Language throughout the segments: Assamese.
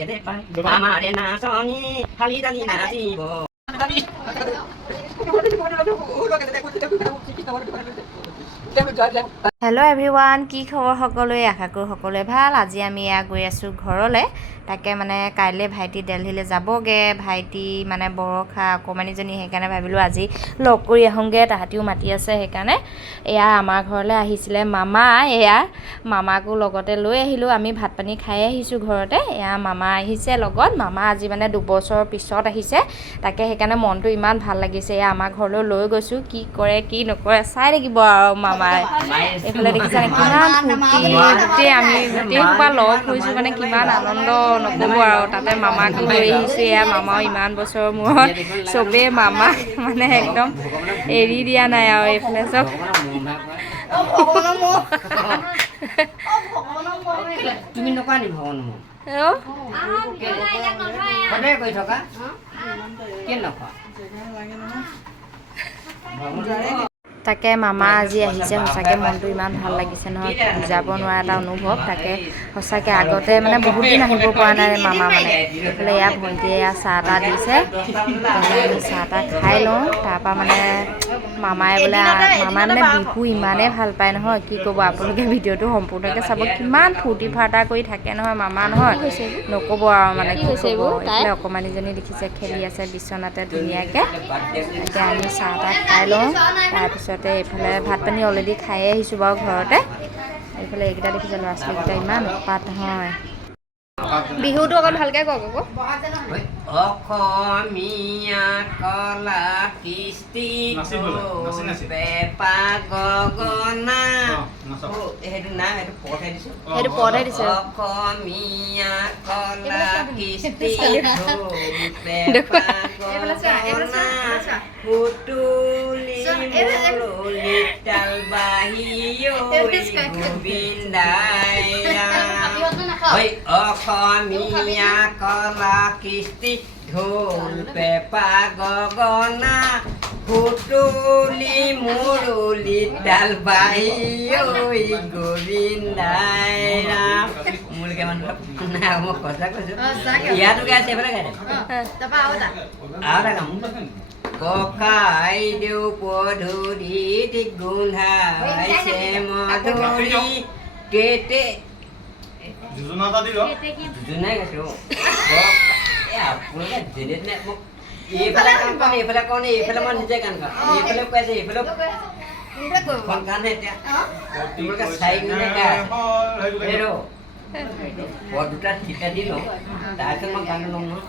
আমাৰে না সঙ্গে খালি দালি নাচিব হেল্ল' এভৰিৱান, কি খবৰ সকলোৱে? আশা কৰোঁ সকলোৱে ভাল। আজি আমি গৈ আছোঁ ঘৰলৈ। তাকে মানে কাইলৈ ভাইটি দিল্লীলৈ যাবগৈ। ভাইটি মানে বৰষা অকণমানিজনী, সেইকাৰণে ভাবিলোঁ আজি লগ কৰি আহোঁগৈ। তাহাঁতিও মাতি আছে, সেইকাৰণে এয়া আমাৰ ঘৰলৈ আহিছিলে মামা। এয়া মামাকো লগতে লৈ আহিলোঁ। আমি ভাত পানী খাই আহিছোঁ ঘৰতে। এয়া মামা আহিছে লগত। মামা আজি মানে 2 বছৰৰ পিছত আহিছে, তাকে সেইকাৰণে মনটো ইমান ভাল লাগিছে। এয়া আমাৰ ঘৰলৈ লৈ গৈছোঁ। কি কৰে কি নকৰে চাই থাকিব আৰু মামাই। এইফালে দেখিছানে কিমান ফূৰ্তি, আমি গোটেই সোপা লগ হৈছোঁ মানে কিমান আনন্দ নক'ব আৰু। তাতে মামাকো লৈ আহিছোঁ। এয়া মামাও ইমান বছৰৰ মূৰত চবেই মামা মানে একদম এৰি দিয়া নাই আৰু। এইফালে চব তুমি নকৰা নি ভগৱান সদায় কৈ থকা কি নকৰা তাকে মামা আজি আহিছে। সঁচাকৈ মনটো ইমান ভাল লাগিছে নহয়, বুজাব নোৱাৰা এটা অনুভৱ। তাকে সঁচাকৈ আগতে মানে বহুত দিন আহিব পৰা নাই মামা মানে। এইফালে এয়া ভণ্টিয়ে চাহ তাহ দিছে, আমি চাহ তাহ খাই লওঁ। তাৰপৰা মানে মামাই মানে বিহু ইমানেই ভাল পায় নহয়, কি ক'ব। আপোনালোকে ভিডিঅ'টো সম্পূৰ্ণকৈ চাব। কিমান ফূৰ্তি ফাৰ্তা কৰি থাকে নহয় মামা, নহয় নক'ব আৰু মানে কি ক'ব। এইফালে অকণমানিজনী দেখিছে খেলি আছে বিচনাতে ধুনীয়াকৈ। এতিয়া আমি চাহ তাহ খাই লওঁ। তাৰপিছতে এইফালে ভাত পানী অলৰেডি খায়ে আহিছোঁ বাৰু ঘৰতে। এইফালে এইকেইটা দেখিছে ল'ৰা ছোৱালীকেইটা ইমান উৎপাত নহয়। বিহুটো অকণ ভালকৈ কওক আকৌ। অসমীয়া কলা কৃষ্টি পেপা গগনা সেইটো নাই, সেইটো পঠাই দিছোঁ। সেইটো পঠাই দিছে। অসমীয়া কলা কৃষ্টি পেপা গগনা পুতুলি মুৰুলি তাল বাহি গোবিন্দাই অসমীয়া কলা কৃষ্টি ঢোল পেপা গগনা পুতুলি মুৰুলি তাল বাহি গোবিন্দাই ৰাম। মোৰলৈকে মানুহ নাই, মই সঁচা কৈছোঁ। ইয়াতো গাইছে, এইফালে গাই ককাই দেউ পধুৰি গোন্ধাইছে মধুৰি কেতে যোজনাই গাইছোঁ। এইফালে গান কওঁ, এইফালে কওঁ, এইফালে মই নিজে গান গাওঁ। এইফালে কৈছে, এইফালে গান এতিয়া তোমালোকে চাই কিনে গাই এইটো পদ দুটা ঠিকা দি লওঁ, তাৰপিছত মই গানটো ল'ম নহয়।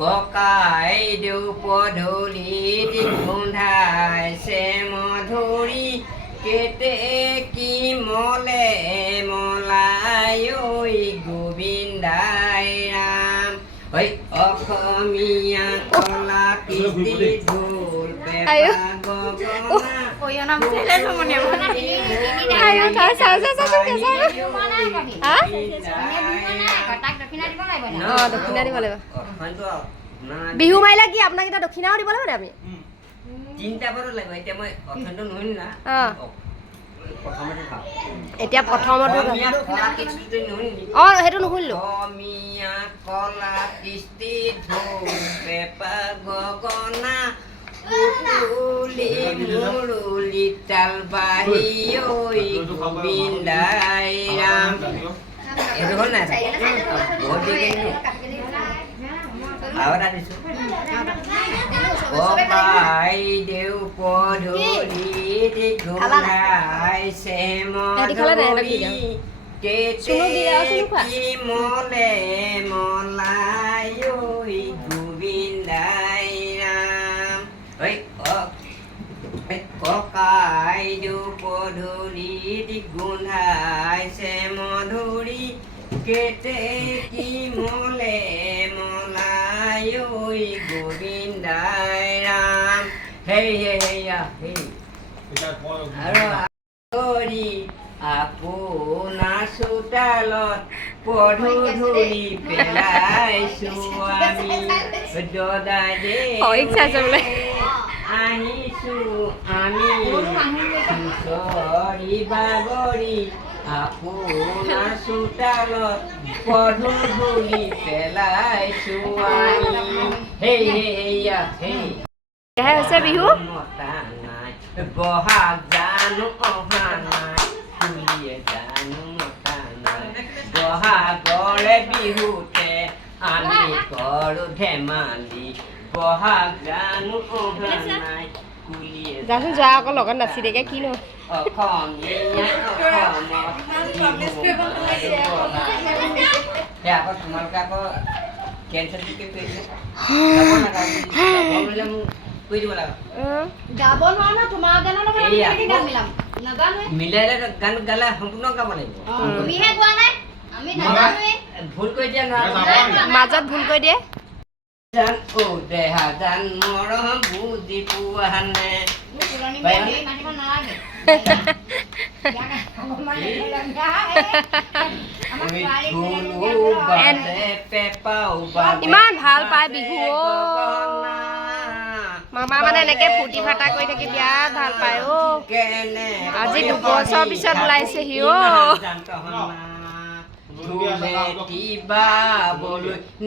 ককাই দেউ পধূলি গোন্ধাইছে মধুৰি কেতেকী মলে মলাই গোবিন্দাই ৰাম। অসমীয়া কলা কৃষ্টি ঢোল পেপা গগনা দক্ষিণা দিব লাগিব। বিহু মাৰিলে কি আপোনাক এতিয়া দক্ষিণাও দিব লাগিব আমি 3টা বাৰত লাগিব। এতিয়া মই অৰ্থটো নহ'ল না, এতিয়া প্ৰথমতে সেইটো নুশুনিলো। অসমীয়া কলা কৃষ্টি ঢোল পেপা গগনা পুতুলি মুৰুলি তাল বাহি গোবিন্দাই ৰাম। এইটো হ'ল নাই বহুত আৰু এটা দিছোঁ। ককাই দেউ পধূলি গোন্ধাইছে মধুৰি কেতেকী মলে মলাই গোবিন্দাই ৰাম। ককাই দেউ পধূলি গোন্ধাইছে মধুৰি কেতেকী মলে মলাই গোবিন্দাই ৰাম। হেই হেয়া হেই আৰু আপোনাৰ চোতালত পধূলি পেলাইছোঁ আমি দদাই আহিছোঁ আমি চৰি বাগৰি আপোনাৰ চোতালত পদূলি পেলাইছো আমি হেই হেইয়া হেই এয়াহে হৈছে বিহু মতা নাই বহাগ জানো অহা নাই কুলিয়ে জানো মতা নাই বহাগৰে বিহুতে আমি কৰো ধেমালি বহাগ জানো অহা নাই কুলিয়ে যাচোন যোৱা আকৌ লগত নাচি দেগে কিনো আকৌ তোমালোকে আকৌ কেঞ্চেল কৰি দিব লাগে গাব নোৱাৰো ন তোমাৰ গানৰ লগত আমি কেনেকৈ গান মিলাম নাজানোৱে মিলাইলে গান গালে সম্পূৰ্ণ গাব লাগিব তুমিহে গোৱা নাই আমি নাজানোৱে ভুল কৰি দিয়া নহয় মাজত ভুল কৰি দিয়ে জান ও দেহা জান মৰম বুজি পোৱা নে পুৰণি মেলি মাতিব নালাগে ইমান ভাল পায় বিহু মামা মানে এনেকে ফূৰ্তি ফাৰ্তা কৰি থাকি বিৰাট ভাল পায় অ আজি 2 বছৰ পিছত ওলাইছেহি অ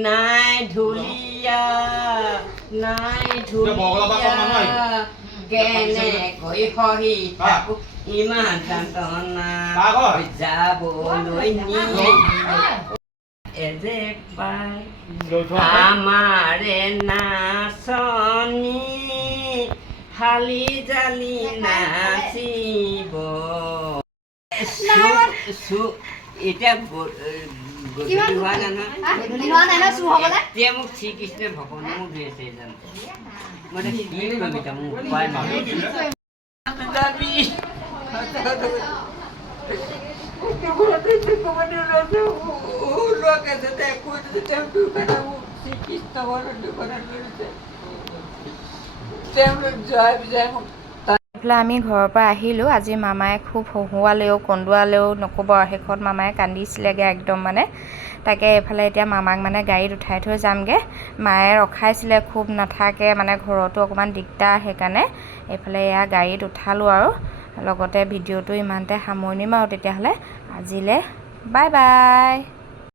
নাই ঢুলীয়া নাই ঢুলীয়া কেনেকৈ সহি থাকো ইমান যন্ত্ৰণা যাবলৈ এজে পাই আমাৰে নাচনী হালি জালি নাচিব এতিয়া গধূলি হোৱা নাই নহয় এতিয়া মোক শ্ৰীকৃষ্ণই ভগৱানে মোক ধৰি আছে জানো মই কি কৰিম এতিয়া মোক উপায় এইফালে আমি ঘৰৰ পৰা আহিলোঁ আজি মামাই খুব হহুৱালেও কন্দুৱালেও নক'ব আৰু শেষত মামাই কান্দিছিলেগৈ একদম মানে তাকে এইফালে এতিয়া মামাক মানে গাড়ীত উঠাই থৈ যামগৈ মায়ে ৰখাইছিলে খুব নাথাকে মানে ঘৰতো অকণমান দিগদাৰ সেইকাৰণে এইফালে এয়া গাড়ীত উঠালোঁ আৰু লগতে ভিডিঅ'টো ইমানতে সামৰণি মাৰোঁ তেতিয়াহ'লে আজিলৈ বাই বাই